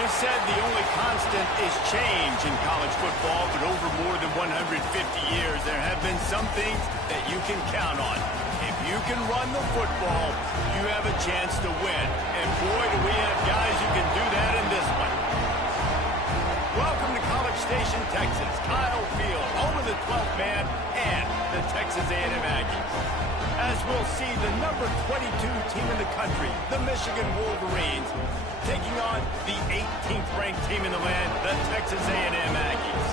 It is said the only constant is change in college football, but over more than 150 years, there have been some things that you can count on. If you can run the football, you have a chance to win. And boy, do we have guys who can do that in this one. Welcome to College Station, Texas. Kyle Field, home of the 12th man and the Texas A&M Aggies. As we'll see, the number 22 team in the country, the Michigan Wolverines, taking on the 18th ranked team in the land, the Texas A&M Aggies.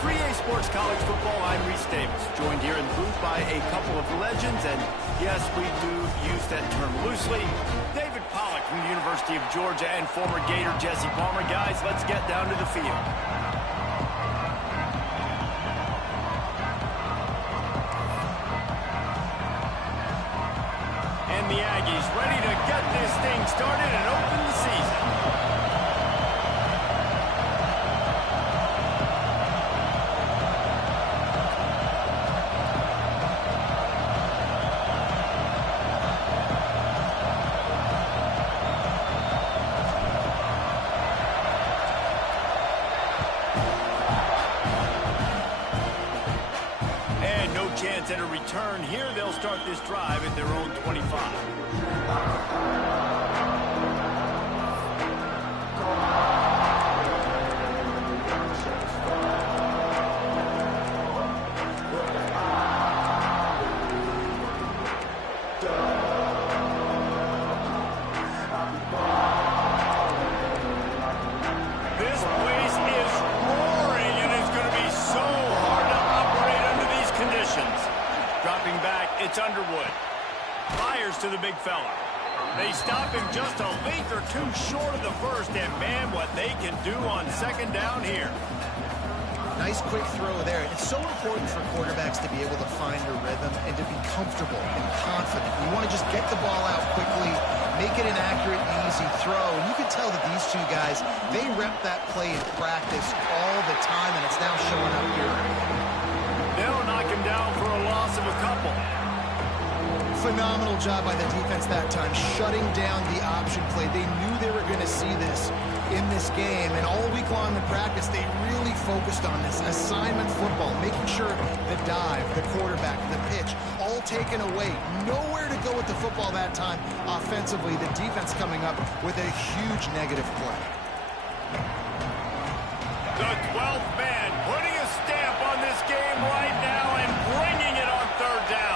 3A Sports College Football, I'm Reese Davis, joined here in the booth by a couple of legends, and yes, we do use that term loosely. David Pollack from the University of Georgia and former Gator Jesse Palmer. Guys, let's get down to the field. And the Aggies ready to get this thing started and open the season. Chance at a return here. They'll start this drive at their own 25. This place is roaring, and it's going to be so hard to operate under these conditions. Dropping back, it's Underwood. Fires to the big fella. They stop him just a length or two short of the first, and man, what they can do on second down here. Nice quick throw there. It's so important for quarterbacks to be able to find their rhythm and to be comfortable and confident. You want to just get the ball out quickly, make it an accurate and easy throw. And you can tell that these two guys, they rep that play in practice all the time, and it's now showing up here. They'll knock him down for a loss of a couple. Phenomenal job by the defense that time, shutting down the option play. They knew they were going to see this in this game, and all week long in practice, they really focused on this assignment football, making sure the dive, the quarterback, the pitch, all taken away. Nowhere to go with the football that time offensively. The defense coming up with a huge negative play. The 12th man putting a stamp on this game right now and bringing it on third down.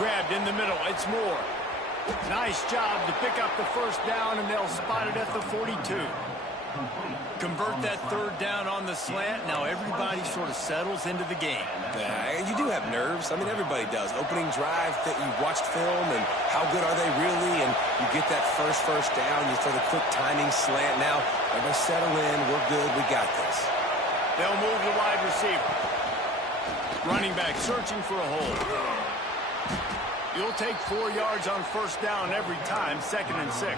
Grabbed in the middle, it's Moore. Nice job to pick up the first down, and they'll spot it at the 42. Convert that third down on the slant. Now everybody sort of settles into the game. You do have nerves. I mean, everybody does. Opening drive, that you watched film, and how good are they really? And you get that first down, you throw the quick timing slant. Now, everybody settle in. We're good. We got this. They'll move the wide receiver. Running back searching for a hole. You'll take 4 yards on first down every time, 2nd and 6.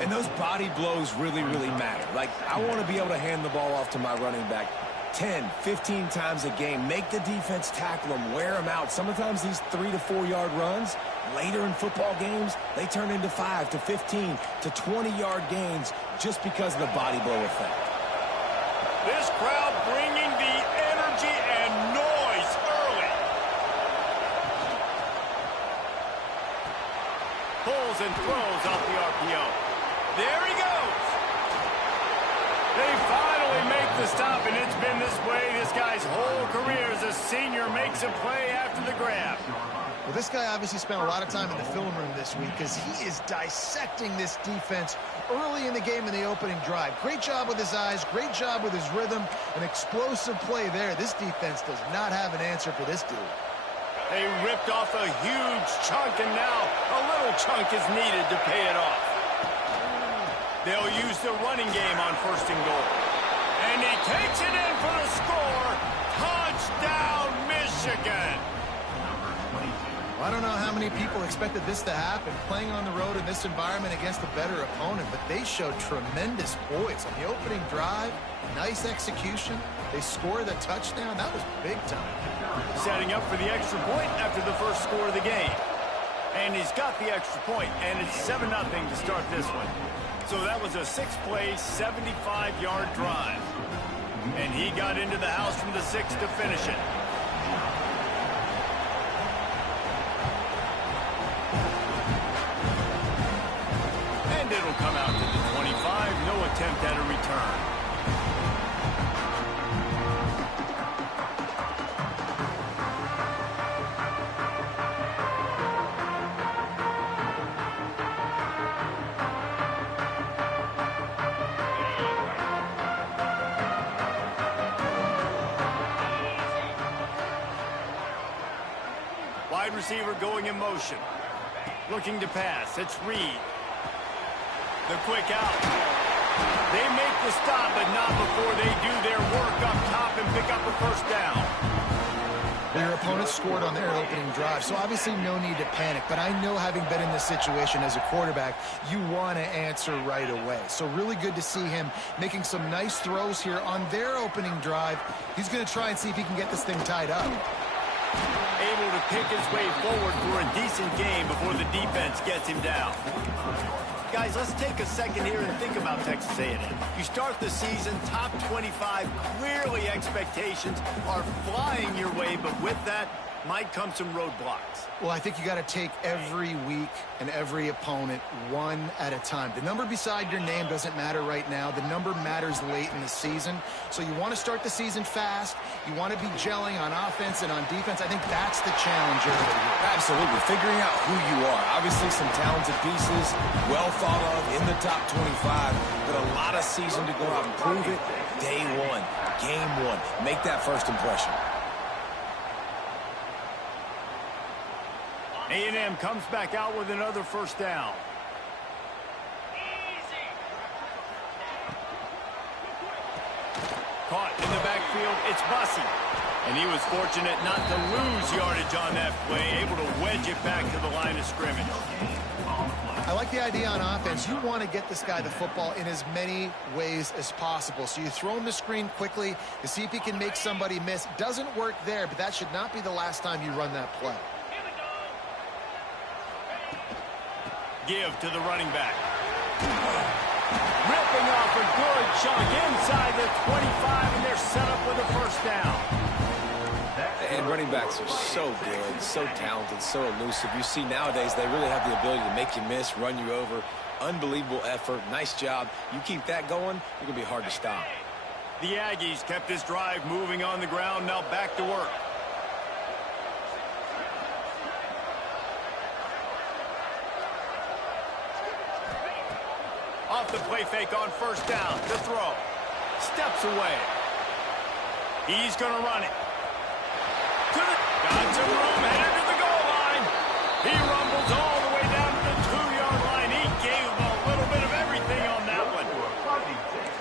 And those body blows really, really matter. Like, I want to be able to hand the ball off to my running back 10, 15 times a game. Make the defense tackle them, wear them out. Sometimes these 3 to 4 yard runs, later in football games, they turn into 5 to 15 to 20 yard gains just because of the body blow effect. This crowd bringing the energy and noise early. Pulls and throws off the RPO. There he goes. They finally make the stop, and it's been this way this guy's whole career as a senior. Makes a play after the grab. Well, this guy obviously spent a lot of time in the film room this week because he is dissecting this defense early in the game in the opening drive. Great job with his eyes, great job with his rhythm, an explosive play there. This defense does not have an answer for this dude. They ripped off a huge chunk, and now a little chunk is needed to pay it off. They'll use the running game on 1st and goal. And he takes it in for the score. Touchdown, Michigan. Well, I don't know how many people expected this to happen, playing on the road in this environment against a better opponent, but they showed tremendous poise on the opening drive. Nice execution, They score the touchdown. That was big time. Setting up for the extra point after the first score of the game. And he's got the extra point, and it's 7-0 to start this one. So that was a 6-play, 75-yard drive. And he got into the house from the 6 to finish it. And it'll come out to the 25. No attempt at a return. Wide receiver going in motion. Looking to pass. It's Reed. The quick out. They make the stop, but not before they do their work up top and pick up a first down. Your opponent scored on their opening drive, so obviously no need to panic. But I know, having been in this situation as a quarterback, you want to answer right away. So really good to see him making some nice throws here on their opening drive. He's going to try and see if he can get this thing tied up. Able to pick his way forward for a decent game before the defense gets him down. Guys, let's take a second here and think about Texas A&M. You start the season top 25. Clearly expectations are flying your way, but with that might come some roadblocks. Well, I think you got to take every week and every opponent one at a time. The number beside your name doesn't matter right now. The number matters late in the season. So you want to start the season fast. You want to be gelling on offense and on defense. I think that's the challenge early here. Absolutely. Figuring out who you are. Obviously some talented pieces, well thought of in the top 25, but a lot of season to go out and prove it. Day one, game one. Make that first impression. A&M comes back out with another first down. Caught in the backfield, it's Bussey. And he was fortunate not to lose yardage on that play, able to wedge it back to the line of scrimmage. I like the idea on offense. You want to get this guy the football in as many ways as possible. So you throw him the screen quickly to see if he can make somebody miss. Doesn't work there, but that should not be the last time you run that play. Give to the running back. Ripping off a good chunk inside the 25, and they're set up with a first down. And running backs are so good, so talented, so elusive. You see nowadays they really have the ability to make you miss, run you over. Unbelievable effort. Nice job. You keep that going, you're going to be hard to stop. The Aggies kept this drive moving on the ground. Now back to work. Off the play fake on first down. The throw. Steps away. He's going to run it. Got some room, headed to the goal line. He rumbles all the way down to the 2-yard line. He gave him a little bit of everything on that one.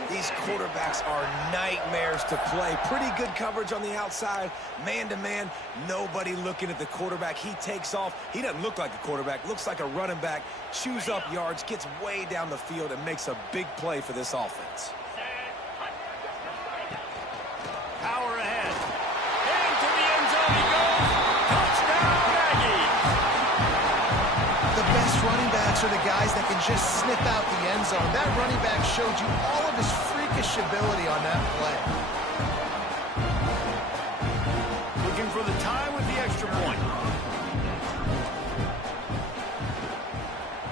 These quarterbacks are nightmares to play. Pretty good coverage on the outside. Man-to-man, nobody looking at the quarterback. He takes off. He doesn't look like a quarterback. Looks like a running back. Chews up yards, gets way down the field, and makes a big play for this offense. Power ahead. Into the end zone he goes. Touchdown, Aggies. The best running backs are the guys that can just sniff out the end zone. That running back showed you all of his freakish ability on that play. Looking for the tie with the extra point.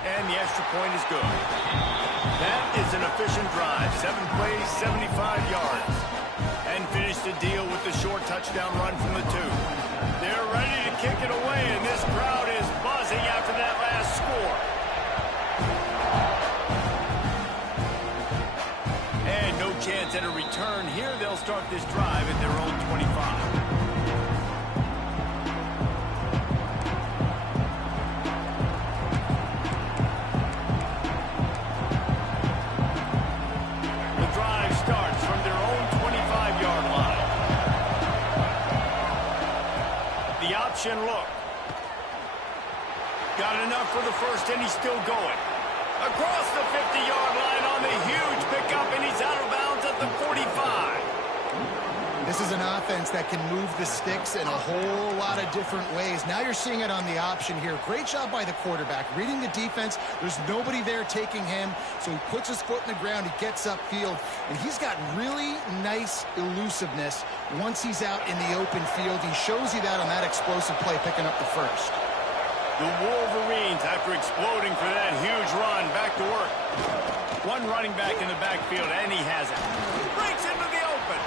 And the extra point is good. That is an efficient drive. 7 plays, 75 yards. And finished the deal with the short touchdown run from the 2. They're ready to kick it away, and this crowd is buzzing after that last score. And no chance at a return here. They'll start this drive at their own 25. Look. Got enough for the first, and he's still going. Across the 50-yard line on the huge pickup, and he's out of bounds at the 45. This is an offense that can move the sticks in a whole lot of different ways. Now you're seeing it on the option here. Great job by the quarterback. Reading the defense, there's nobody there taking him, so he puts his foot in the ground, he gets upfield, and he's got really nice elusiveness once he's out in the open field. He shows you that on that explosive play, picking up the first. The Wolverines, after exploding for that huge run, back to work. One running back in the backfield, and he has it. Breaks into the open.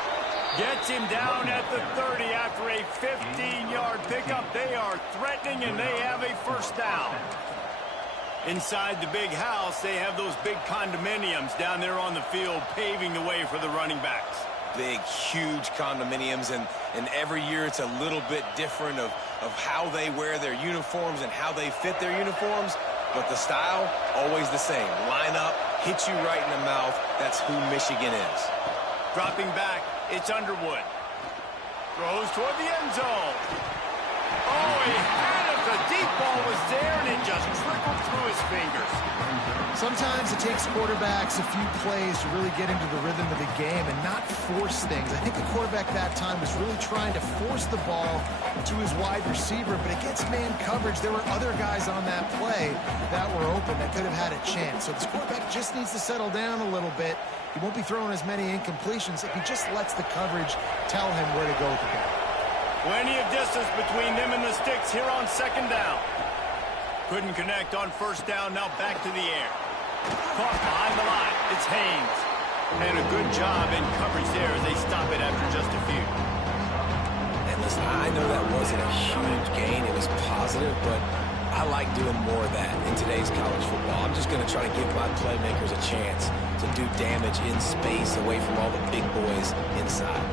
Gets him down at the 30 after a 15-yard pickup. They are threatening, and they have a first down. Inside the big house, they have those big condominiums down there on the field, paving the way for the running backs. Big, huge condominiums, and every year it's a little bit different of how they wear their uniforms and how they fit their uniforms, but the style, always the same. Line up, hit you right in the mouth. That's who Michigan is. Dropping back, it's Underwood. Throws toward the end zone. Oh, he had it. The deep ball was there, and it just trickled through his fingers. Sometimes it takes quarterbacks a few plays to really get into the rhythm of the game and not force things. I think the quarterback that time was really trying to force the ball to his wide receiver, but against man coverage, there were other guys on that play that were open that could have had a chance. So this quarterback just needs to settle down a little bit. He won't be throwing as many incompletions if he just lets the coverage tell him where to go with the ball. Plenty of distance between them and the sticks here on second down. Couldn't connect on first down, now back to the air. Caught behind the line. It's Haynes. And a good job in coverage there as they stop it after just a few. And listen, I know that wasn't a huge gain. It was positive, but I like doing more of that in today's college football. I'm just going to try to give my playmakers a chance to do damage in space away from all the big boys inside.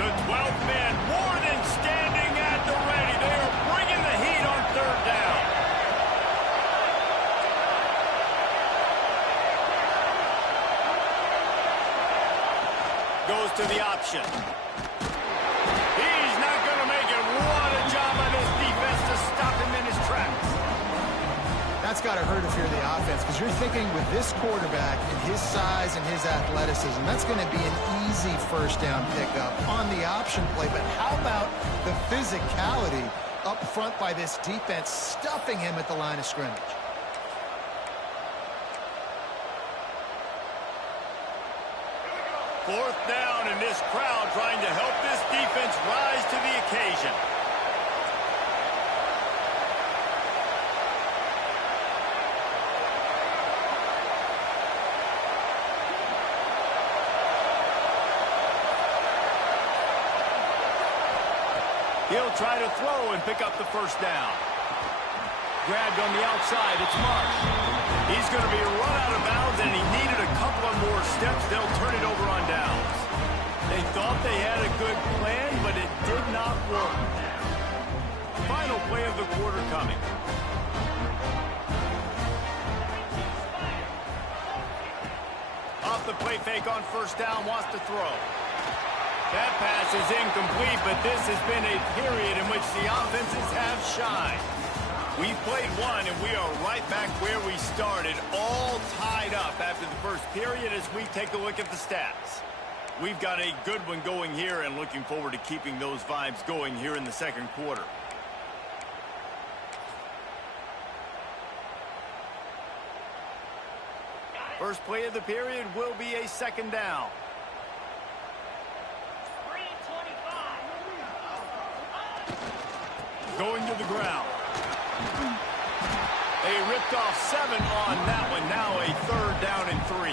The 12th man more than standing at the ready. They are bringing the heat on third down. Goes to the option. He's not going to make it. What a job by this defense to stop him in his tracks. That's got to hurt if you're the offense, because you're thinking with this quarterback and his size and his athleticism, that's going to be an easy first down pickup on the option play. But how about the physicality up front by this defense, stuffing him at the line of scrimmage? Fourth down, and this crowd trying to help this defense rise to the occasion. He'll try to throw and pick up the first down. Grabbed on the outside, it's Marsh. He's going to be run out of bounds, and he needed a couple of more steps. They'll turn it over on downs. They thought they had a good plan, but it did not work. Final play of the quarter coming. Off the play fake on first down, wants to throw. That pass is incomplete, but this has been a period in which the offenses have shined. We played one, and we are right back where we started, all tied up after the first period as we take a look at the stats. We've got a good one going here and looking forward to keeping those vibes going here in the second quarter. First play of the period will be a second down. Going to the ground. They ripped off 7 on that one. Now a third down and 3.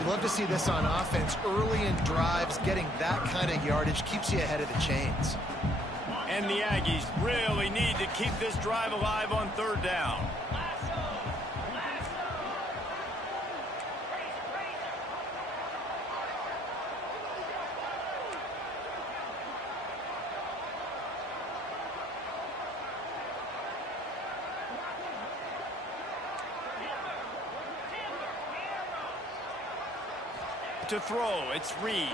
You love to see this on offense. Early in drives, getting that kind of yardage keeps you ahead of the chains. And the Aggies really need to keep this drive alive on third down. To throw, it's Reed.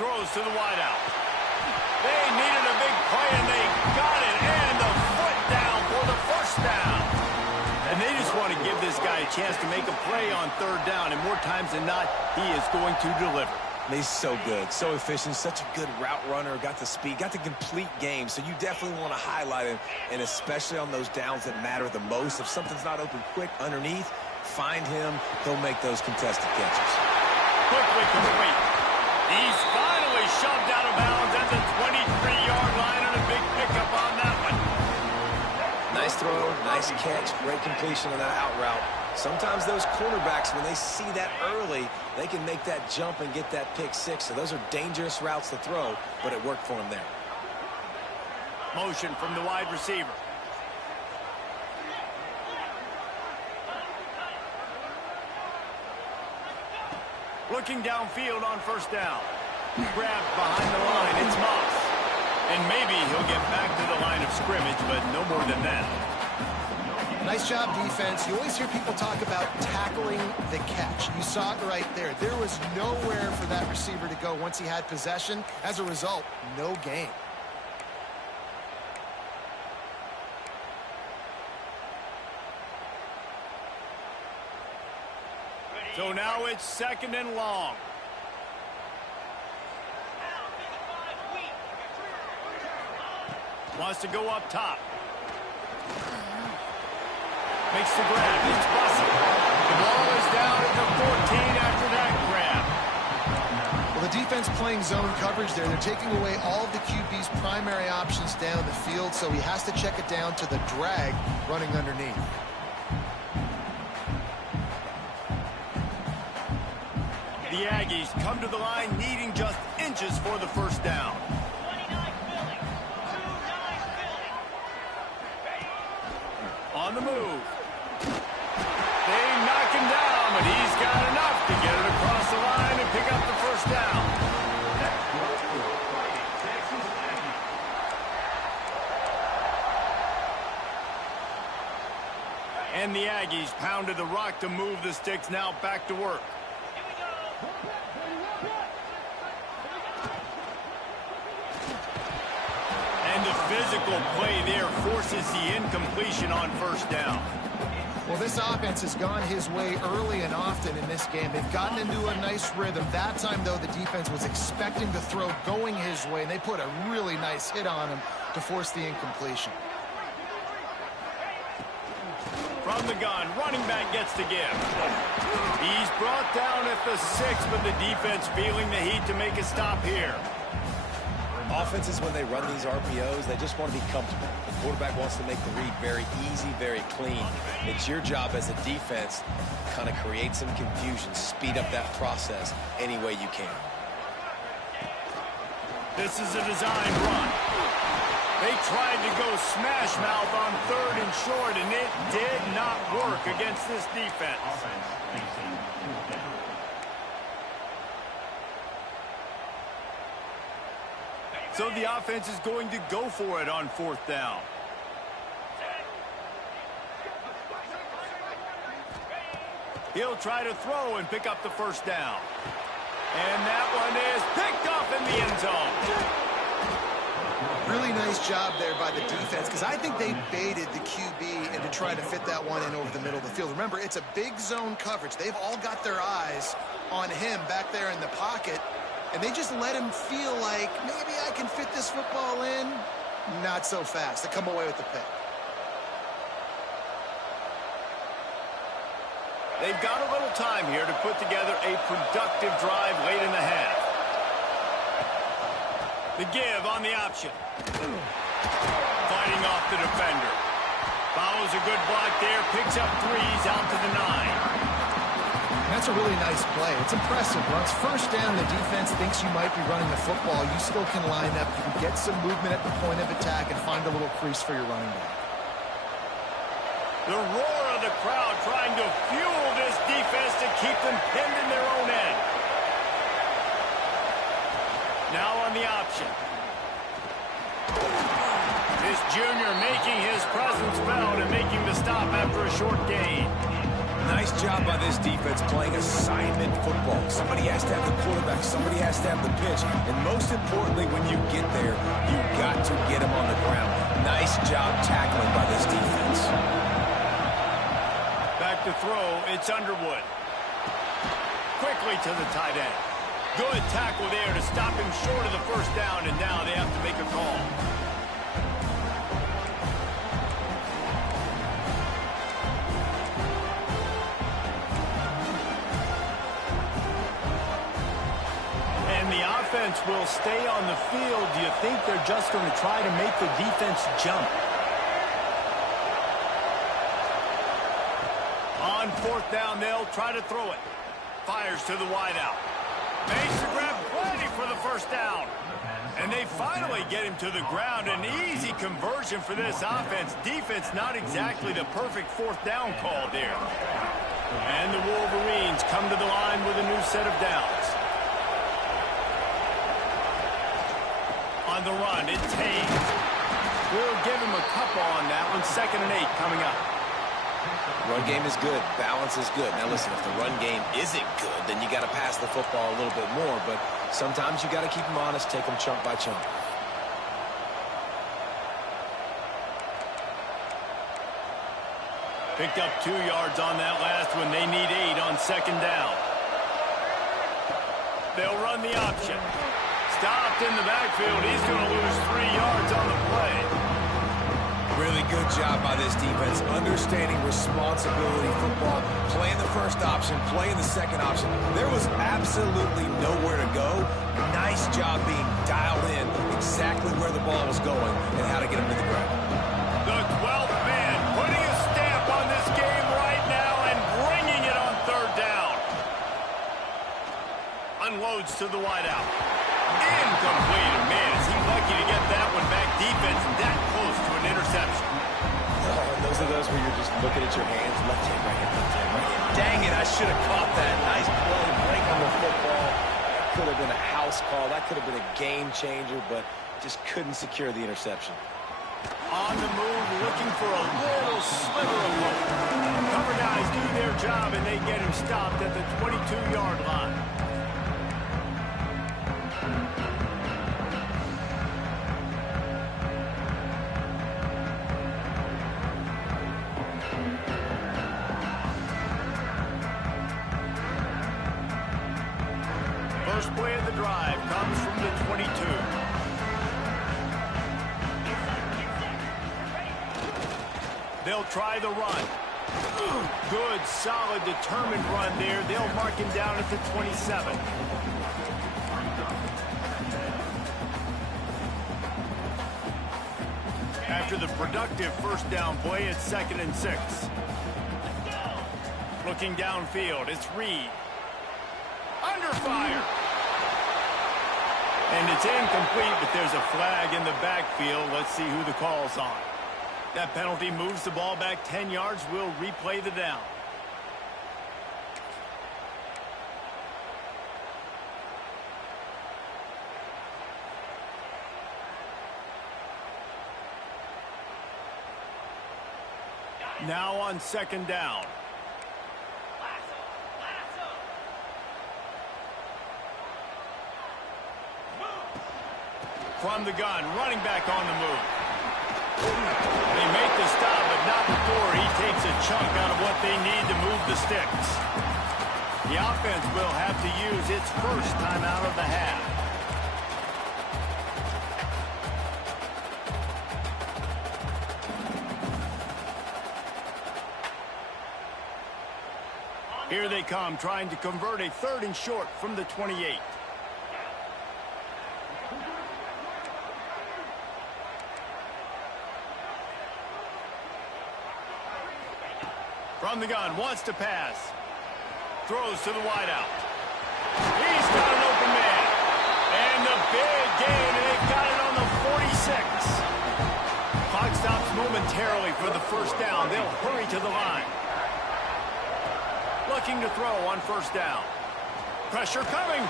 Throws to the wideout. They needed a big play, and they got it. And the foot down for the first down. And they just want to give give this guy a chance to make a play on third down, and more times than not, he is going to deliver. He's so good, so efficient, such a good route runner, got the speed, got the complete game, so you definitely want to highlight him, and especially on those downs that matter the most. If something's not open quick underneath, find him, he'll make those contested catches. Quickly complete. He's finally shoved out of bounds at the 23-yard line on a big pickup on that one. Nice throw, nice catch, great completion of that out route. Sometimes those cornerbacks, when they see that early, they can make that jump and get that pick six. So those are dangerous routes to throw, but it worked for him there. Motion from the wide receiver. Looking downfield on first down. Grabbed behind the line. It's Moss. And maybe he'll get back to the line of scrimmage, but no more than that. Nice job, defense. You always hear people talk about tackling the catch. You saw it right there. There was nowhere for that receiver to go once he had possession. As a result, no gain. So now it's second and long. Wants to go up top. Makes the grab. It's busted. The ball is down at the 14 after that grab. Well, the defense playing zone coverage there. They're taking away all of the QB's primary options down the field, so he has to check it down to the drag running underneath. The Aggies come to the line needing just inches for the first down. On the move. They knock him down, but he's got enough to get it across the line and pick up the first down. And the Aggies pounded the rock to move the sticks, now back to work. And the physical play there forces the incompletion on first down. Well, this offense has gone his way early and often in this game. They've gotten into a nice rhythm. That time, though, the defense was expecting the throw going his way, and they put a really nice hit on him to force the incompletion. From the gun, running back gets the give. He's brought down at the 6, but the defense feeling the heat to make a stop here. Offenses, when they run these RPOs, they just want to be comfortable. The quarterback wants to make the read very easy, very clean. It's your job as a defense to kind of create some confusion, speed up that process any way you can. This is a design run. They tried to go smash mouth on third and short, and it did not work against this defense. So the offense is going to go for it on fourth down. He'll try to throw and pick up the first down. And that one is picked off in the end zone. Really nice job there by the defense, because I think they baited the QB into trying to fit that one in over the middle of the field. Remember, it's a big zone coverage. They've all got their eyes on him back there in the pocket, and they just let him feel like, maybe I can fit this football in. Not so fast. They come away with the pick. They've got a little time here to put together a productive drive late in the half. The give on the option. Fighting off the defender. Follows a good block there. Picks up 3s out to the 9. That's a really nice play. It's impressive. Once first down, the defense thinks you might be running the football. You still can line up. You can get some movement at the point of attack and find a little crease for your running back. The roar of the crowd trying to fuel this defense to keep them pinned in their own end. Now on the option. This junior making his presence felt and making the stop after a short gain. Nice job by this defense playing assignment football. Somebody has to have the quarterback. Somebody has to have the pitch. And most importantly, when you get there, you got to get him on the ground. Nice job tackling by this defense. Back back to throw. It's Underwood. Quickly to the tight end. Good tackle there to stop him short of the first down, and now they have to make a call. And the offense will stay on the field. Do you think they're just going to try to make the defense jump? On fourth down, they'll try to throw it. Fires to the wideout. Makes the grab, plenty for the first down. And they finally get him to the ground. An easy conversion for this offense. Defense not exactly the perfect fourth down call there. And the Wolverines come to the line with a new set of downs. On the run, it's Hayes. We'll give him a couple on that one. 2nd and 8 coming up. Run game is good. Balance is good. Now, listen, if the run game isn't good, then you got to pass the football a little bit more. But sometimes you got to keep them honest, take them chunk by chunk. Picked up 2 yards on that last one. They need 8 on 2nd down. They'll run the option. Stopped in the backfield. He's going to lose 3 yards on the play. Really good job by this defense, understanding responsibility football, playing the first option, playing the second option. There was absolutely nowhere to go. Nice job being dialed in exactly where the ball was going and how to get him to the ground. The 12th man putting a stamp on this game right now and bringing it on 3rd down. Unloads to the wideout. Incomplete. Man, is he lucky to get that one back. Defense that close to an interception. Oh, and those are those where you're just looking at your hands. Left hand, right hand, left hand, right hand. Dang it, I should have caught that. Nice play, break on the football. That could have been a house call. That could have been a game changer, but just couldn't secure the interception. On the move, looking for a little sliver of hope. Cover guys do their job, and they get him stopped at the 22-yard line. First play of the drive comes from the 22. They'll try the run. Good, solid, determined run there. They'll mark him down at the 27. After the productive first down play, it's 2nd and 6. Looking downfield, it's Reed. Under fire. And it's incomplete, but there's a flag in the backfield. Let's see who the call's on. That penalty moves the ball back 10 yards. We'll replay the down. Now on 2nd down. From the gun, running back on the move. They make the stop, but not before he takes a chunk out of what they need to move the sticks. The offense will have to use its first timeout of the half. Here they come, trying to convert a 3rd and short from the 28. From the gun, wants to pass. Throws to the wideout. He's got an open man. And the big gain, and they've got it on the 46. Clock stops momentarily for the first down. They'll hurry to the line. Looking to throw on 1st down. Pressure coming.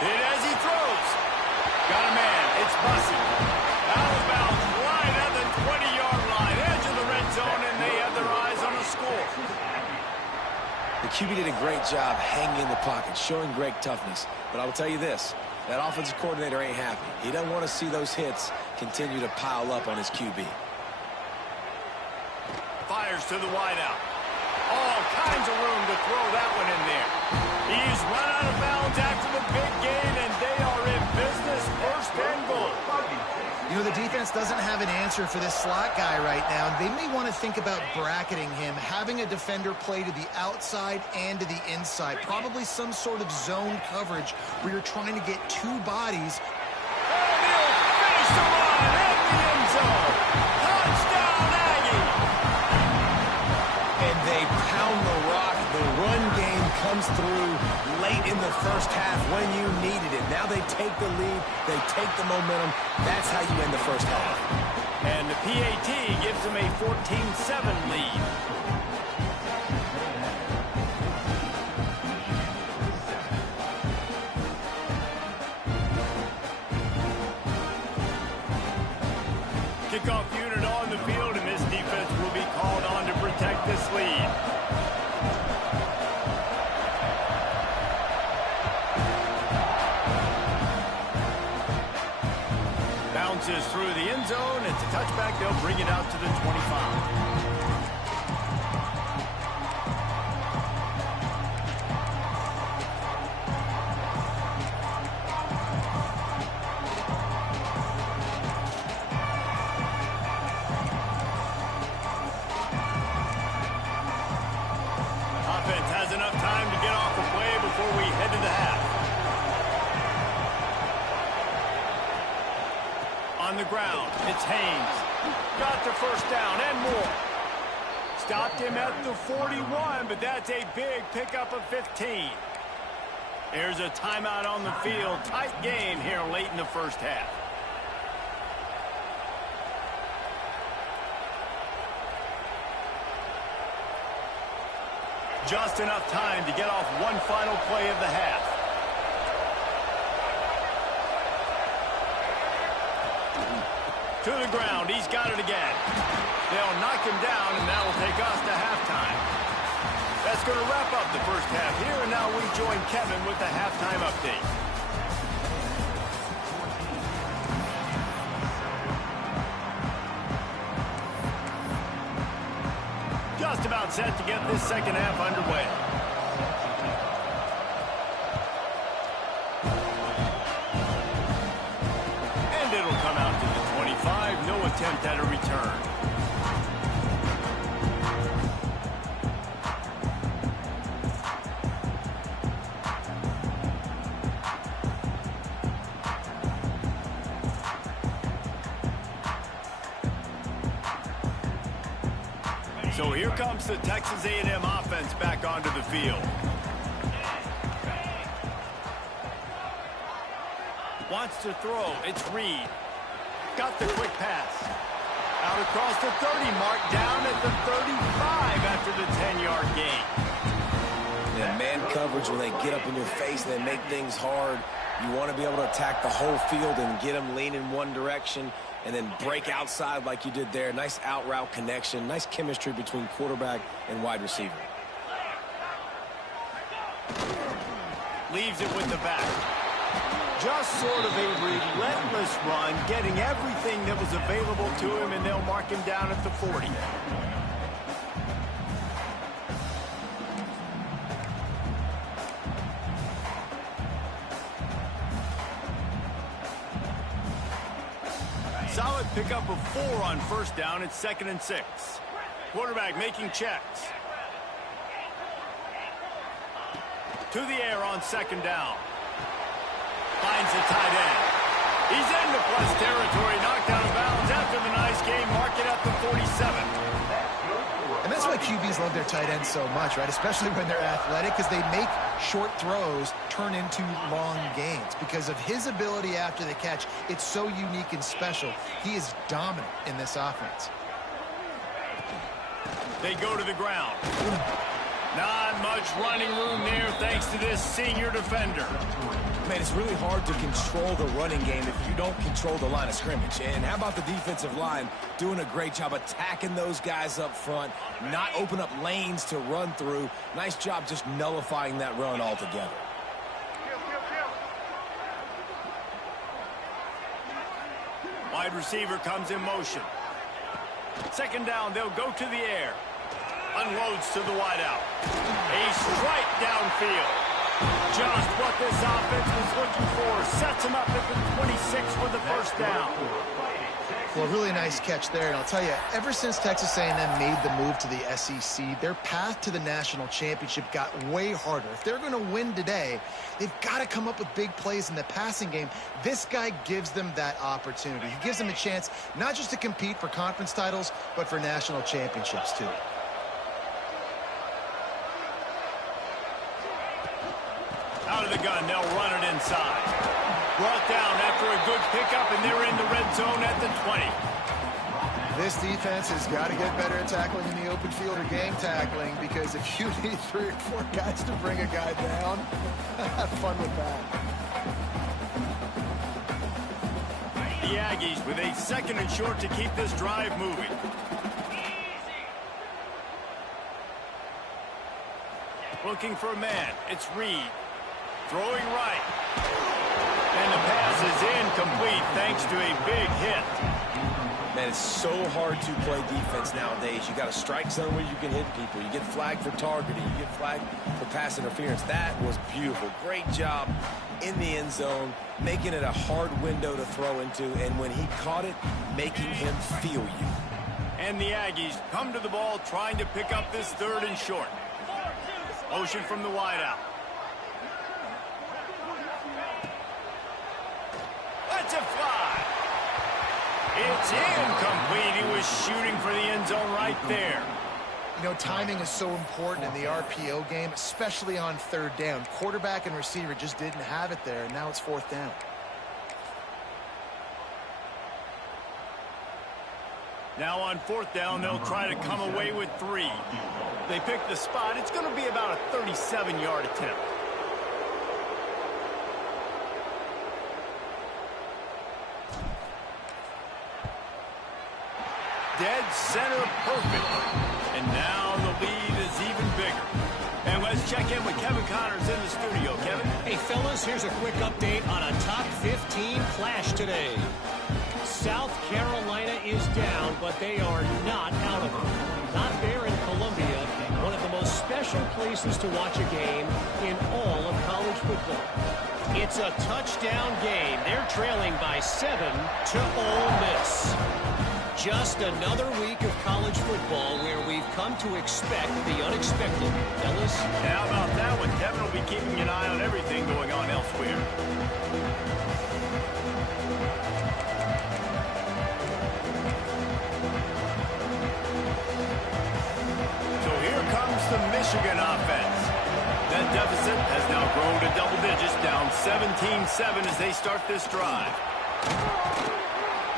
Hit as he throws. Got a man. It's Bussey. Out of bounds right at the 20-yard line. Edge of the red zone, and they have their eyes on the score. The QB did a great job hanging in the pocket, showing great toughness. But I will tell you this, that offensive coordinator ain't happy. He doesn't want to see those hits continue to pile up on his QB. Fires to the wideout. All kinds of room to throw that one in there. He's run out of bounds after the big gain, and they are in business, first and goal. You know, the defense doesn't have an answer for this slot guy right now. They may want to think about bracketing him, having a defender play to the outside and to the inside. Probably some sort of zone coverage where you're trying to get two bodies. And he'll finish the run in the end zone. Touchdown, Aggie! And they pound the rock. The run game comes through late in the first half when you needed it. Now they take the lead. They take the momentum. That's how you end the first half. And the PAT gives them a 14-7 lead. Kickoff unit on the field, and this defense will be called on to protect this lead. Bounces through the end zone. It's a touchback. They'll bring it out to the 25. Offense has enough time to get off the play before we head to the half. On the ground, it's Haynes. Got the first down and more. Stopped him at the 41, but that's a big pickup of 15. There's a timeout on the field. Tight game here late in the first half. Just enough time to get off one final play of the half. To the ground. He's got it again. They'll knock him down, and that will take us to halftime. That's going to wrap up the first half here, and now we join Kevin with the halftime update. Just about set to get this second half underway. And it'll come out to the 25. No attempt at a return. So here comes the Texas A&M offense back onto the field. Wants to throw. It's Reed. Got the quick pass. Out across the 30 mark, down at the 35 after the 10-yard gain. Yeah, man coverage, when they get up in your face, they make things hard. You want to be able to attack the whole field and get them leaning one direction and then break outside like you did there. Nice out route connection, nice chemistry between quarterback and wide receiver. Leaves it with the back. Just sort of a relentless run, getting everything that was available to him, and they'll mark him down at the 40. Solid pickup of 4 on first down. It's 2nd and 6. Quarterback making checks. To the air on 2nd down. Finds the tight end. He's into plus territory, knocked out of bounds after the nice game. Mark it at the 47. And that's why QBs love their tight ends so much, right? Especially when they're athletic, because they make short throws turn into long gains. Because of his ability after the catch, it's so unique and special. He is dominant in this offense. They go to the ground. Not much running room there thanks to this senior defender. Man, it's really hard to control the running game if you don't control the line of scrimmage. And how about the defensive line doing a great job attacking those guys up front, not open up lanes to run through. Nice job just nullifying that run altogether. Wide receiver comes in motion. 2nd down, they'll go to the air. Unloads to the wideout. A strike downfield. Just what this offense was looking for. Sets him up at the 26 for the first down. Well, really nice catch there, and I'll tell you, ever since Texas A&M made the move to the SEC, their path to the national championship got way harder. If they're going to win today, they've got to come up with big plays in the passing game. This guy gives them that opportunity. He gives them a chance not just to compete for conference titles, but for national championships, too. Out of the gun, they'll run it inside. Brought down after a good pickup, and they're in the red zone at the 20. This defense has got to get better at tackling in the open field or game tackling, because if you need 3 or 4 guys to bring a guy down, have fun with that. The Aggies with a 2nd and short to keep this drive moving. Looking for a man. It's Reed. Throwing right. And the pass is incomplete thanks to a big hit. Man, it's so hard to play defense nowadays. You got a strike zone where you can hit people. You get flagged for targeting. You get flagged for pass interference. That was beautiful. Great job in the end zone, making it a hard window to throw into, and when he caught it, making him feel you. And the Aggies come to the ball trying to pick up this 3rd and short. Motion from the wideout. Let's it fly. It's incomplete. He was shooting for the end zone right there. You know, timing is so important in the RPO game, especially on 3rd down. Quarterback and receiver just didn't have it there, and now it's 4th down. Now on 4th down, they'll try to come away with 3. They pick the spot. It's going to be about a 37-yard attempt. Dead center perfect. And now the lead is even bigger. And let's check in with Kevin Connors in the studio. Kevin? Hey, fellas, here's a quick update on a top 15 clash today. South Carolina is down, but they are not out of it. Not there in Columbia, one of the most special places to watch a game in all of college football. It's a touchdown game. They're trailing by 7 to Ole Miss. Just another week of college football where we've come to expect the unexpected. Ellis? How about that one? Kevin will be keeping an eye on everything going on elsewhere. So here comes the Michigan offense. That deficit has now grown to double digits, down 17-7 as they start this drive.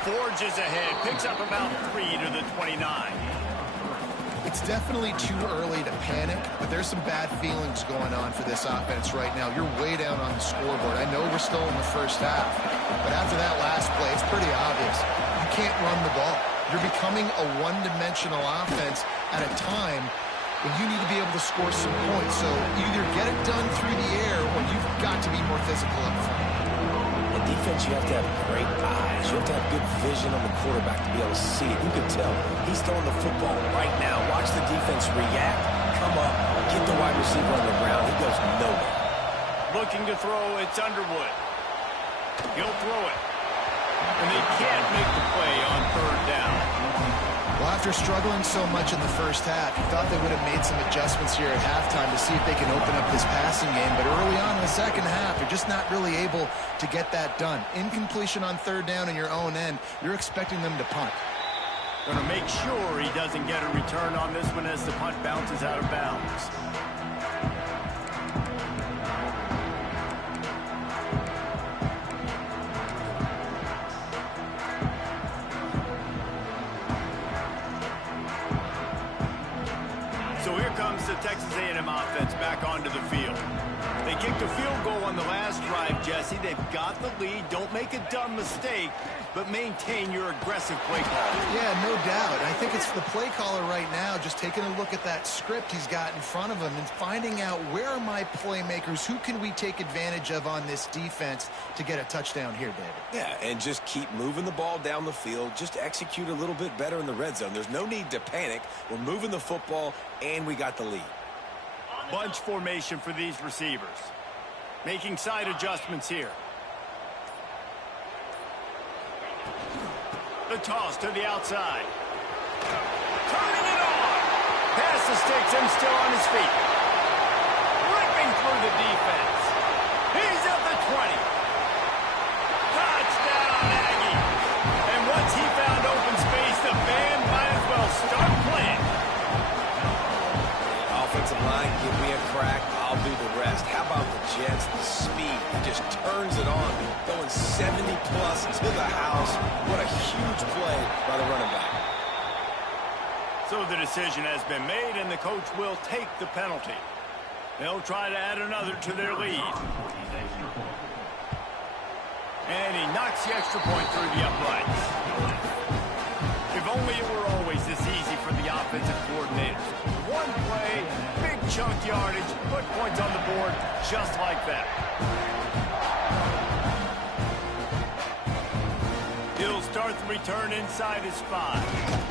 Forges ahead, picks up about 3 to the 29. It's definitely too early to panic, but there's some bad feelings going on for this offense right now. You're way down on the scoreboard. I know we're still in the first half, but after that last play, it's pretty obvious. You can't run the ball. You're becoming a one-dimensional offense at a time when you need to be able to score some points. So either get it done through the air or you've got to be more physical up front. Defense, you have to have great eyes. You have to have good vision on the quarterback to be able to see it. You can tell he's throwing the football right now. Watch the defense react, come up, get the wide receiver on the ground. He goes nowhere. Looking to throw, it's Underwood. He'll throw it. And they can't make the play on 3rd down. Well, after struggling so much in the first half, you thought they would have made some adjustments here at halftime to see if they can open up this passing game. But early on in the second half, they're just not really able to get that done. Incompletion on 3rd down in your own end, you're expecting them to punt. Going to make sure he doesn't get a return on this one as the punt bounces out of bounds. brings the Texas A&M offense back onto the field. They kicked a field goal on the last drive, Jesse. They've got the lead. Don't make a dumb mistake, but maintain your aggressive play call. Yeah, no doubt. I think it's the play caller right now just taking a look at that script he's got in front of him and finding out where are my playmakers, who can we take advantage of on this defense to get a touchdown here, David. Yeah, and just keep moving the ball down the field. Just execute a little bit better in the red zone. There's no need to panic. We're moving the football, and we got the lead. Bunch formation for these receivers. Making side adjustments here. The toss to the outside. Turning it on. Pass the sticks, him still on his feet. Ripping through the defense. He's at the 20. Touchdown, Aggie. And once he found open space, the band might as well start playing. Offensive line, give me a crack. I'll do the rest. How about the Jets? The speed. He just turns it on. Going 70-plus to the house. What a huge play by the running back. So the decision has been made, and the coach will take the penalty. They'll try to add another to their lead. And he knocks the extra point through the uprights. If only it were always this easy for the offensive coordinators. One play, big chunk yardage, put points on the board just like that. He'll start the return inside his 5.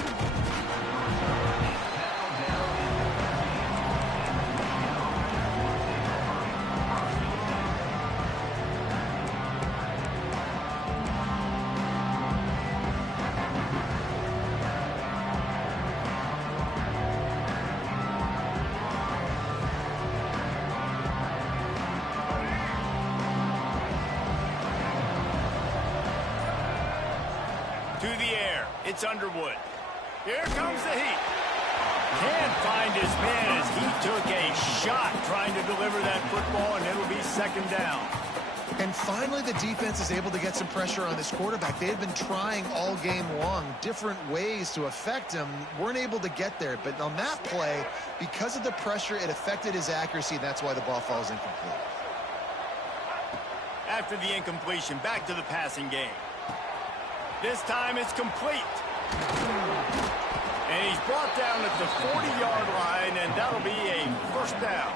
To the air, it's Underwood. Here comes the heat. Can't find his man as he took a shot trying to deliver that football, and it'll be second down. And finally, the defense is able to get some pressure on this quarterback. They had been trying all game long different ways to affect him. Weren't able to get there. But on that play, because of the pressure, it affected his accuracy. And that's why the ball falls incomplete. After the incompletion, back to the passing game. This time it's complete. And he's brought down at the 40-yard line, and that'll be a first down.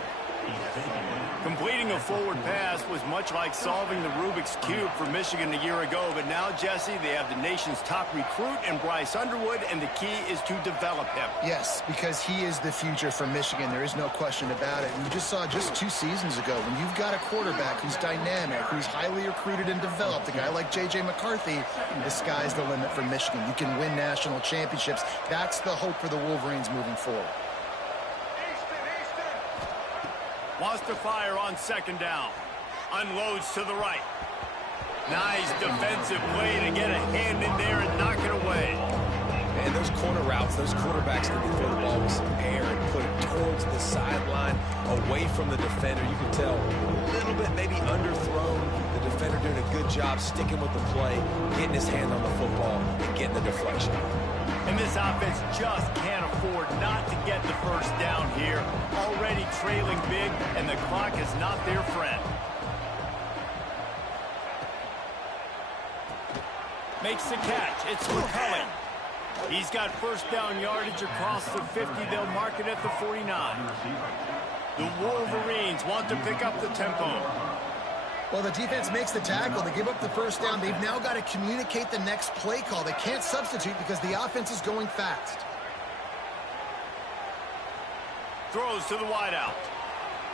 Completing a forward pass was much like solving the Rubik's Cube for Michigan a year ago, but now, Jesse, they have the nation's top recruit in Bryce Underwood, and the key is to develop him. Yes, because he is the future for Michigan. There is no question about it. We just saw just 2 seasons ago, when you've got a quarterback who's dynamic, who's highly recruited and developed, a guy like J.J. McCarthy, the sky's the limit for Michigan. You can win national championships. That's the hope for the Wolverines moving forward. Wants to fire on second down. Unloads to the right. Nice defensive play to get a hand in there and knock it away. And those corner routes, those quarterbacks need to throw the ball with some air and put it towards the sideline, away from the defender. You can tell a little bit maybe underthrown. The defender doing a good job sticking with the play, getting his hand on the football, and getting the deflection. And this offense just can't afford not to get the first down here. Already trailing big, and the clock is not their friend. Makes the catch. It's McCulley. He's got first down yardage across the 50. They'll mark it at the 49. The Wolverines want to pick up the tempo. Well, the defense makes the tackle. They give up the first down. They've now got to communicate the next play call. They can't substitute because the offense is going fast. Throws to the wideout.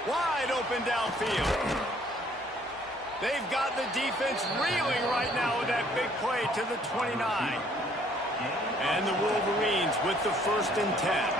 Wide open downfield. They've got the defense reeling right now with that big play to the 29. And the Wolverines with the 1st and 10.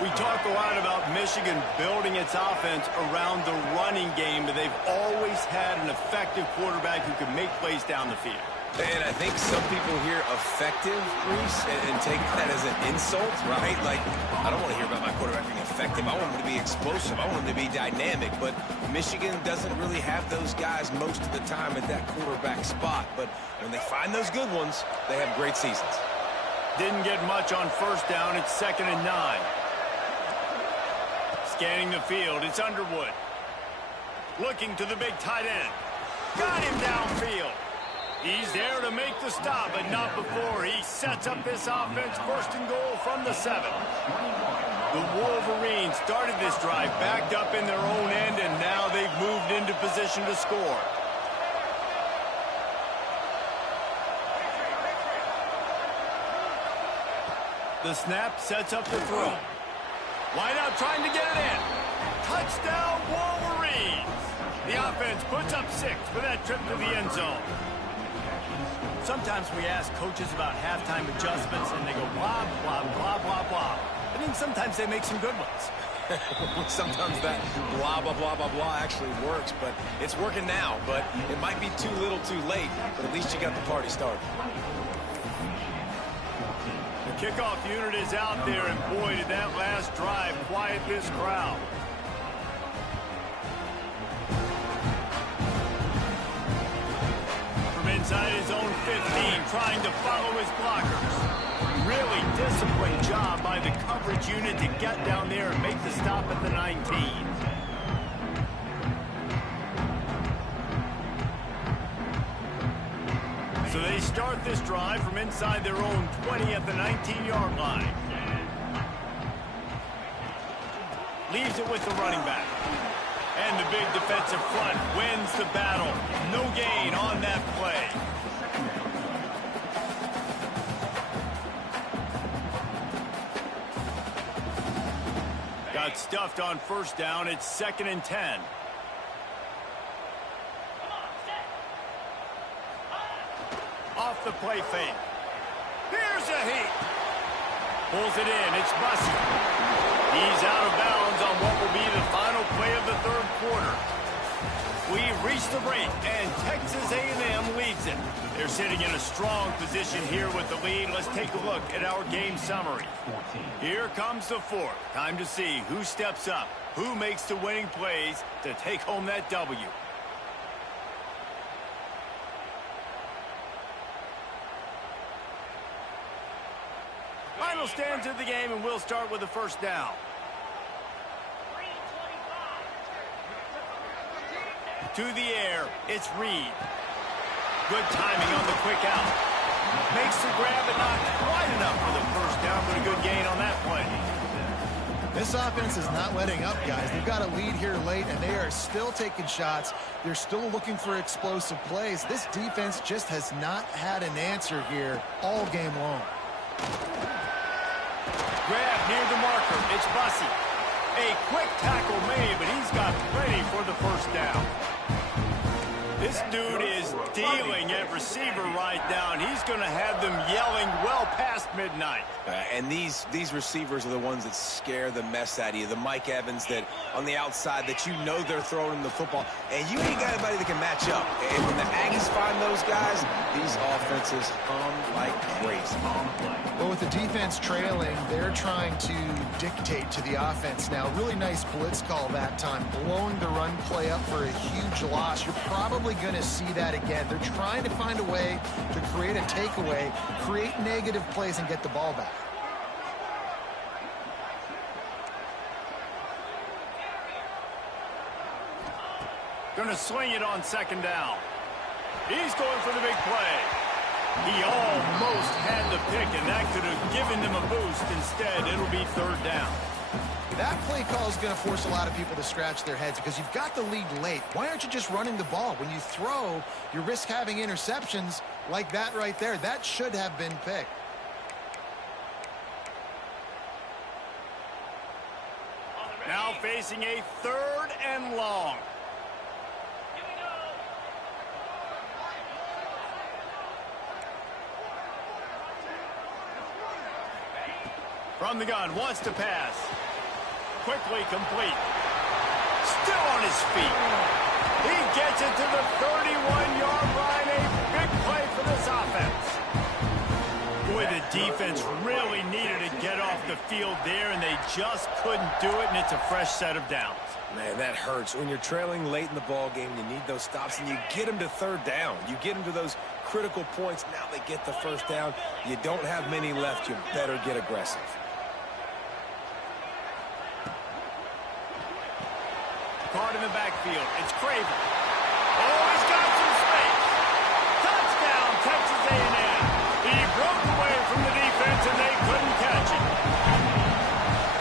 We talk a lot about Michigan building its offense around the running game, but they've always had an effective quarterback who can make plays down the field. And I think some people hear effective, Reese, and take that as an insult, right? Like, I don't want to hear about my quarterback being effective. I want him to be explosive. I want him to be dynamic. But Michigan doesn't really have those guys most of the time at that quarterback spot. But when they find those good ones, they have great seasons. Didn't get much on first down. It's 2nd and 9. Scanning the field, it's Underwood. Looking to the big tight end. Got him downfield. He's there to make the stop, but not before he sets up this offense. First and goal from the 7. The Wolverines started this drive backed up in their own end, and now they've moved into position to score. The snap sets up the throw. Wide out trying to get it in. Touchdown, Wolverines! The offense puts up 6 for that trip to the end zone. Sometimes we ask coaches about halftime adjustments, and they go blah, blah, blah, blah, blah. And then sometimes they make some good ones. Sometimes that blah, blah, blah, blah, blah actually works, but it's working now. But it might be too little too late, but at least you got the party started. The kickoff unit is out there, and boy, did that last drive quiet this crowd. From inside his own 15, trying to follow his blockers. Really disciplined job by the coverage unit to get down there and make the stop at the 19. So they start this drive from inside their own 20 at the 19-yard line. Leaves it with the running back. And the big defensive front wins the battle. No gain on that play. Got stuffed on first down. It's 2nd and 10. Off the play fake. Here's a heat. Pulls it in. It's Bussey. He's out of bounds on what will be the final play of the 3rd quarter. We've reached the break, and Texas A&M leads it. They're sitting in a strong position here with the lead. Let's take a look at our game summary. Here comes the 4th. Time to see who steps up, who makes the winning plays to take home that W. Final stands of the game, and we'll start with the first down. To the air, it's Reed. Good timing on the quick out. Makes the grab, but not quite enough for the first down, but a good gain on that play. This offense is not letting up, guys. They've got a lead here late, and they are still taking shots. They're still looking for explosive plays. This defense just has not had an answer here all game long. Grab near the marker. It's Bussey. A quick tackle made, but he's got plenty for the first down. This dude is dealing at receiver right now, and he's going to have them yelling well past midnight. And these receivers are the ones that scare the mess out of you. The Mike Evans that on the outside that you know they're throwing him the football, and you ain't got anybody that can match up. And when the Aggies find those guys, these offenses hum like crazy. Well, with the defense trailing, they're trying to dictate to the offense now. Really nice blitz call that time, blowing the run play up for a huge loss. You're probably going to see that again. They're trying to find a way to create a takeaway, create negative plays, and get the ball back. Going to swing it on 2nd down. He's going for the big play. He almost had the pick, and that could have given them a boost. Instead, it'll be 3rd down. That play call is going to force a lot of people to scratch their heads because you've got the lead late. Why aren't you just running the ball? When you throw, you risk having interceptions like that right there. That should have been picked. Now facing a 3rd and long. From the gun, wants to pass. Quickly complete. Still on his feet. He gets it to the 31-yard line. A big play for this offense. Boy, the defense really needed to get off the field there, and they just couldn't do it, and it's a fresh set of downs. Man, that hurts. When you're trailing late in the ball game, you need those stops, and you get them to 3rd down. You get them to those critical points. Now they get the first down. You don't have many left. You better get aggressive. caught in the backfield. It's Craven. Oh, he's got some space. Touchdown, Texas A&M. He broke away from the defense, and they couldn't catch it.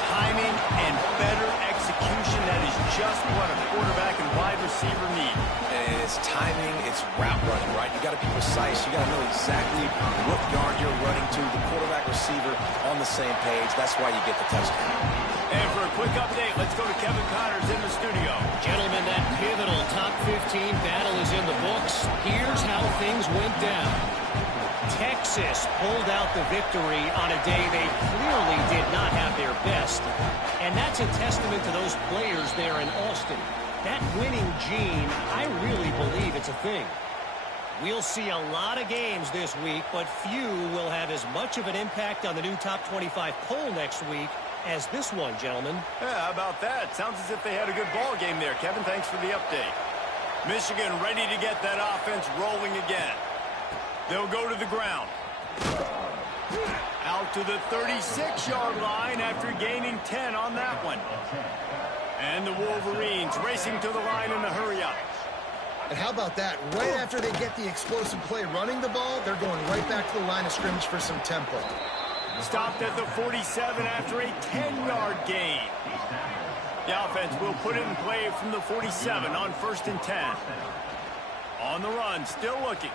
Timing and better execution, that is just what a quarterback and wide receiver need. And it's timing, it's route running, right? You got to be precise. You got to know exactly what yard you're running to. The quarterback receiver on the same page. That's why you get the touchdown. And for a quick update, let's go to Kevin Connors in the studio. Gentlemen, that pivotal top 15 battle is in the books. Here's how things went down. Texas pulled out the victory on a day they clearly did not have their best. And that's a testament to those players there in Austin. That winning gene, I really believe it's a thing. We'll see a lot of games this week, but few will have as much of an impact on the new top 25 poll next week as this one, gentlemen. Yeah, how about that? Sounds as if they had a good ball game there. Kevin, thanks for the update. Michigan ready to get that offense rolling again. They'll go to the ground. Out to the 36-yard line after gaining 10 on that one. And the Wolverines racing to the line in a hurry-up. And how about that? Right after they get the explosive play running the ball, they're going right back to the line of scrimmage for some tempo. Stopped at the 47 after a 10-yard gain. The offense will put it in play from the 47 on 1st and 10. On the run, still looking.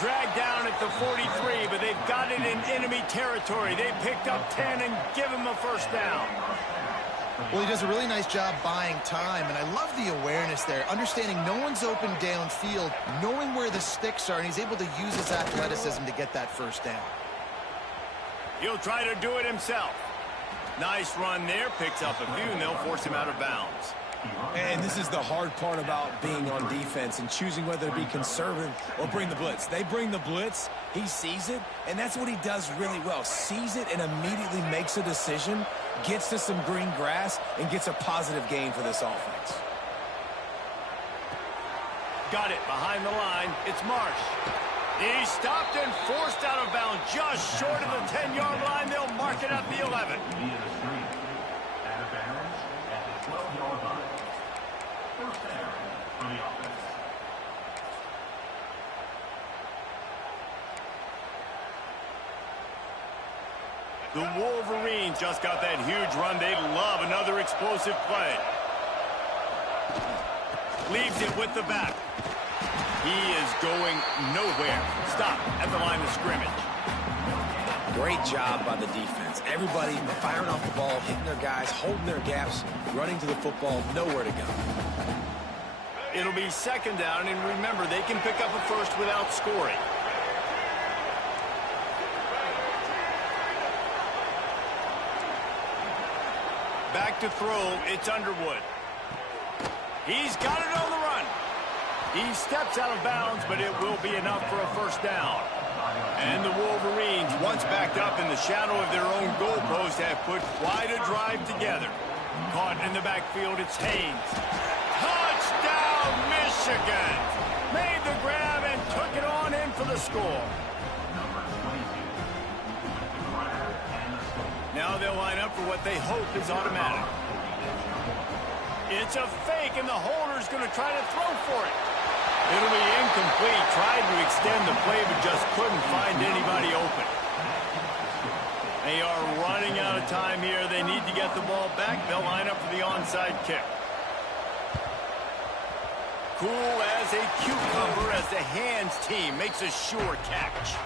Dragged down at the 43, but they've got it in enemy territory. They picked up 10 and give him a first down. Well, he does a really nice job buying time, and I love the awareness there, understanding no one's open downfield, knowing where the sticks are, and he's able to use his athleticism to get that first down. He'll try to do it himself. Nice run there, picks up a few, and they'll force him out of bounds. And this is the hard part about being on defense and choosing whether to be conservative or bring the blitz. They bring the blitz, he sees it, and that's what he does really well. Sees it and immediately makes a decision, gets to some green grass, and gets a positive gain for this offense. Got it behind the line. It's Marsh. He stopped and forced out of bounds just short of the 10-yard line. They'll mark it at the 11. The Wolverines just got that huge run. They love another explosive play. Leaves it with the back. He is going nowhere. Stop at the line of scrimmage. Great job by the defense. Everybody firing off the ball, hitting their guys, holding their gaps, running to the football, nowhere to go. It'll be 2nd down, and remember, they can pick up a first without scoring. Back to throw, it's Underwood. He's got it on the run. He steps out of bounds, but it will be enough for a first down. And the Wolverines, once backed up in the shadow of their own goalpost, have put quite a drive together. Caught in the backfield, it's Haynes. Touchdown, Michigan! Made the grab and took it on in for the score. Now they'll line up for what they hope is automatic. It's a fake, and the holder's going to try to throw for it. It'll be incomplete. Tried to extend the play, but just couldn't find anybody open. They are running out of time here. They need to get the ball back. They'll line up for the onside kick. Cool as a cucumber as the hands team makes a sure catch.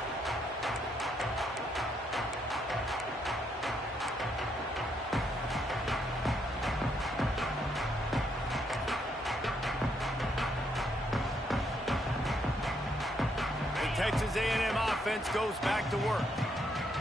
Texas A&M offense goes back to work.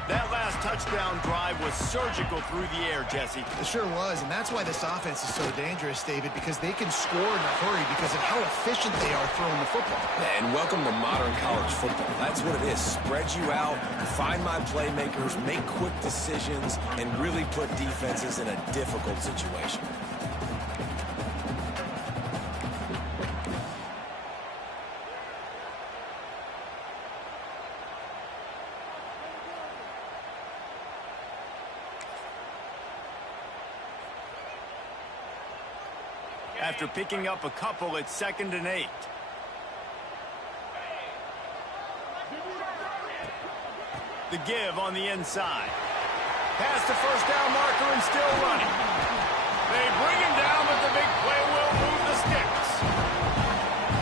That last touchdown drive was surgical through the air, Jesse. It sure was, and that's why this offense is so dangerous, David, because they can score in a hurry because of how efficient they are throwing the football. And welcome to modern college football. That's what it is. Spread you out, find my playmakers, make quick decisions, and really put defenses in a difficult situation. After picking up a couple, it's 2nd and 8. The give on the inside. Past the first down marker and still running. They bring him down, but the big play will move the sticks.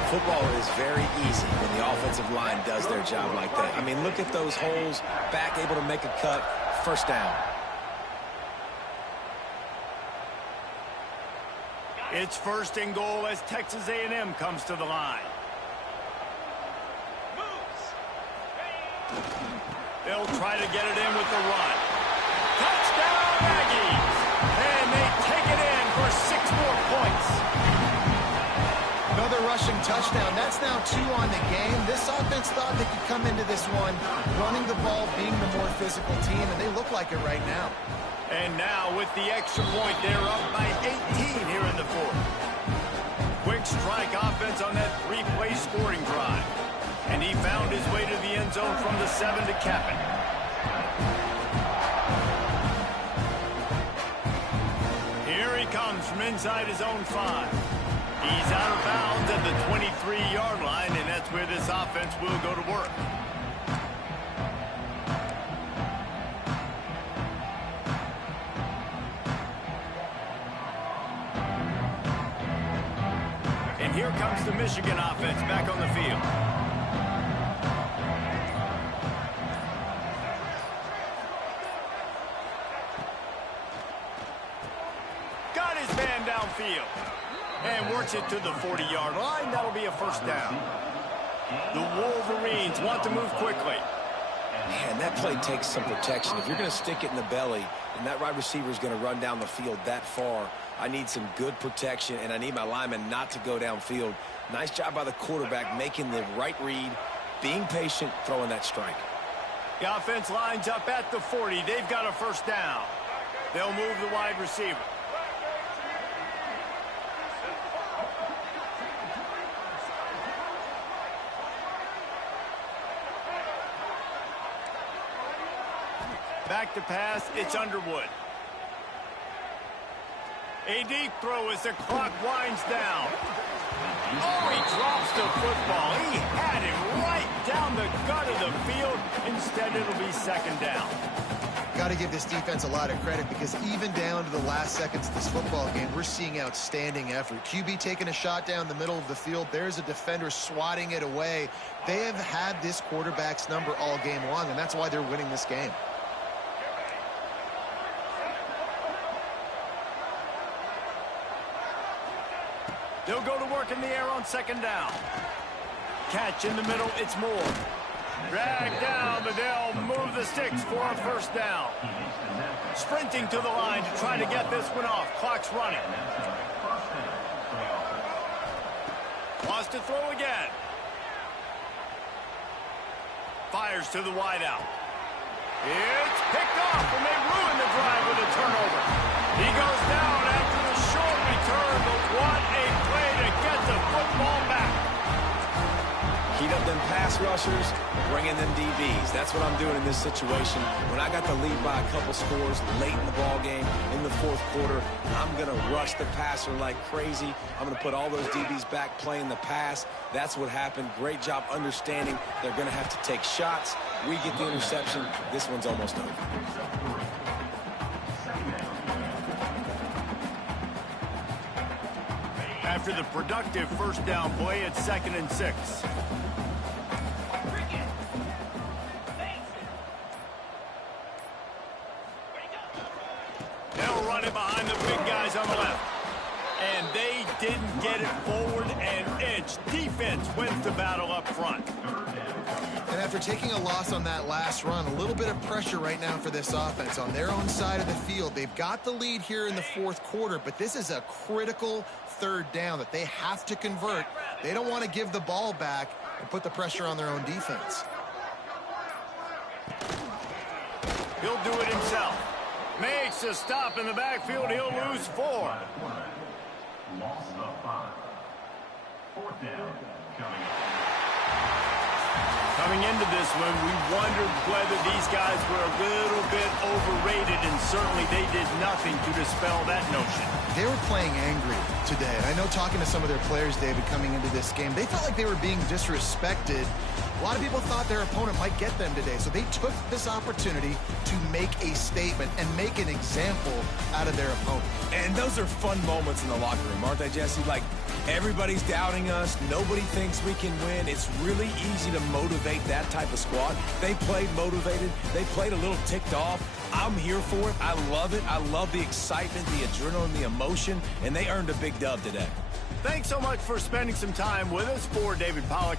Football is very easy when the offensive line does their job like that. I mean, look at those holes. Back able to make a cut. First down. It's 1st and goal as Texas A&M comes to the line. They'll try to get it in with the run. Touchdown, Aggies! And they take it in for 6 more points. Another rushing touchdown. That's now 2 on the game. This offense thought they could come into this one running the ball, being the more physical team, and they look like it right now. And now with the extra point, they're up by 18 here in the 4th. Quick strike offense on that 3-play scoring drive. And he found his way to the end zone from the 7 to cap it. Here he comes from inside his own 5. He's out of bounds at the 23-yard line, and that's where this offense will go to work. And here comes the Michigan offense back on the field. Got his man downfield. And works it to the 40-yard line. That'll be a first down. The Wolverines want to move quickly. Man, that play takes some protection. If you're going to stick it in the belly and that wide receiver is going to run down the field that far, I need some good protection, and I need my lineman not to go downfield. Nice job by the quarterback making the right read, being patient, throwing that strike. The offense lines up at the 40. They've got a first down. They'll move the wide receiver. Back to pass, it's Underwood. A deep throw as the clock winds down. Oh, he drops the football. He had him right down the gut of the field. Instead, it'll be 2nd down. Got to give this defense a lot of credit because even down to the last seconds of this football game, we're seeing outstanding effort. QB taking a shot down the middle of the field. There's a defender swatting it away. They have had this quarterback's number all game long, and that's why they're winning this game. They'll go to work in the air on 2nd down. Catch in the middle, it's Moore. Drag down, but they'll move the sticks for a first down. Sprinting to the line to try to get this one off. Clock's running. Wants to throw again. Fires to the wideout. It's picked off, and they ruin the drive with a turnover. He goes down after the short return, but what a play to get the football back. Heat up them pass rushers, bring in them DBs. That's what I'm doing in this situation. When I got the lead by a couple scores late in the ball game, in the 4th quarter, I'm going to rush the passer like crazy. I'm going to put all those DBs back playing the pass. That's what happened. Great job understanding they're going to have to take shots. We get the interception. This one's almost over. After the productive first down play, it's 2nd and 6. They'll run it behind the big guys on the left. And they didn't get it forward an inch. Defense wins the battle up front. And after taking a loss on that last run, a little bit of pressure right now for this offense on their own side of the field. They've got the lead here in the 4th quarter, but this is a critical 3rd down that they have to convert. They don't want to give the ball back and put the pressure on their own defense. He'll do it himself. Makes a stop in the backfield. He'll lose 4. Loss of 5. 4th down coming up. Coming into this one, we wondered whether these guys were a little bit overrated, and certainly they did nothing to dispel that notion. They were playing angry. today. And I know talking to some of their players, David, coming into this game, they felt like they were being disrespected. A lot of people thought their opponent might get them today, so they took this opportunity to make a statement and make an example out of their opponent. And those are fun moments in the locker room, aren't they, Jesse? Like, everybody's doubting us. Nobody thinks we can win. It's really easy to motivate that type of squad. They played motivated. They played a little ticked off. I'm here for it. I love it. I love the excitement, the adrenaline, the emotion, and they earned a big dub today. Thanks so much for spending some time with us. For David Pollack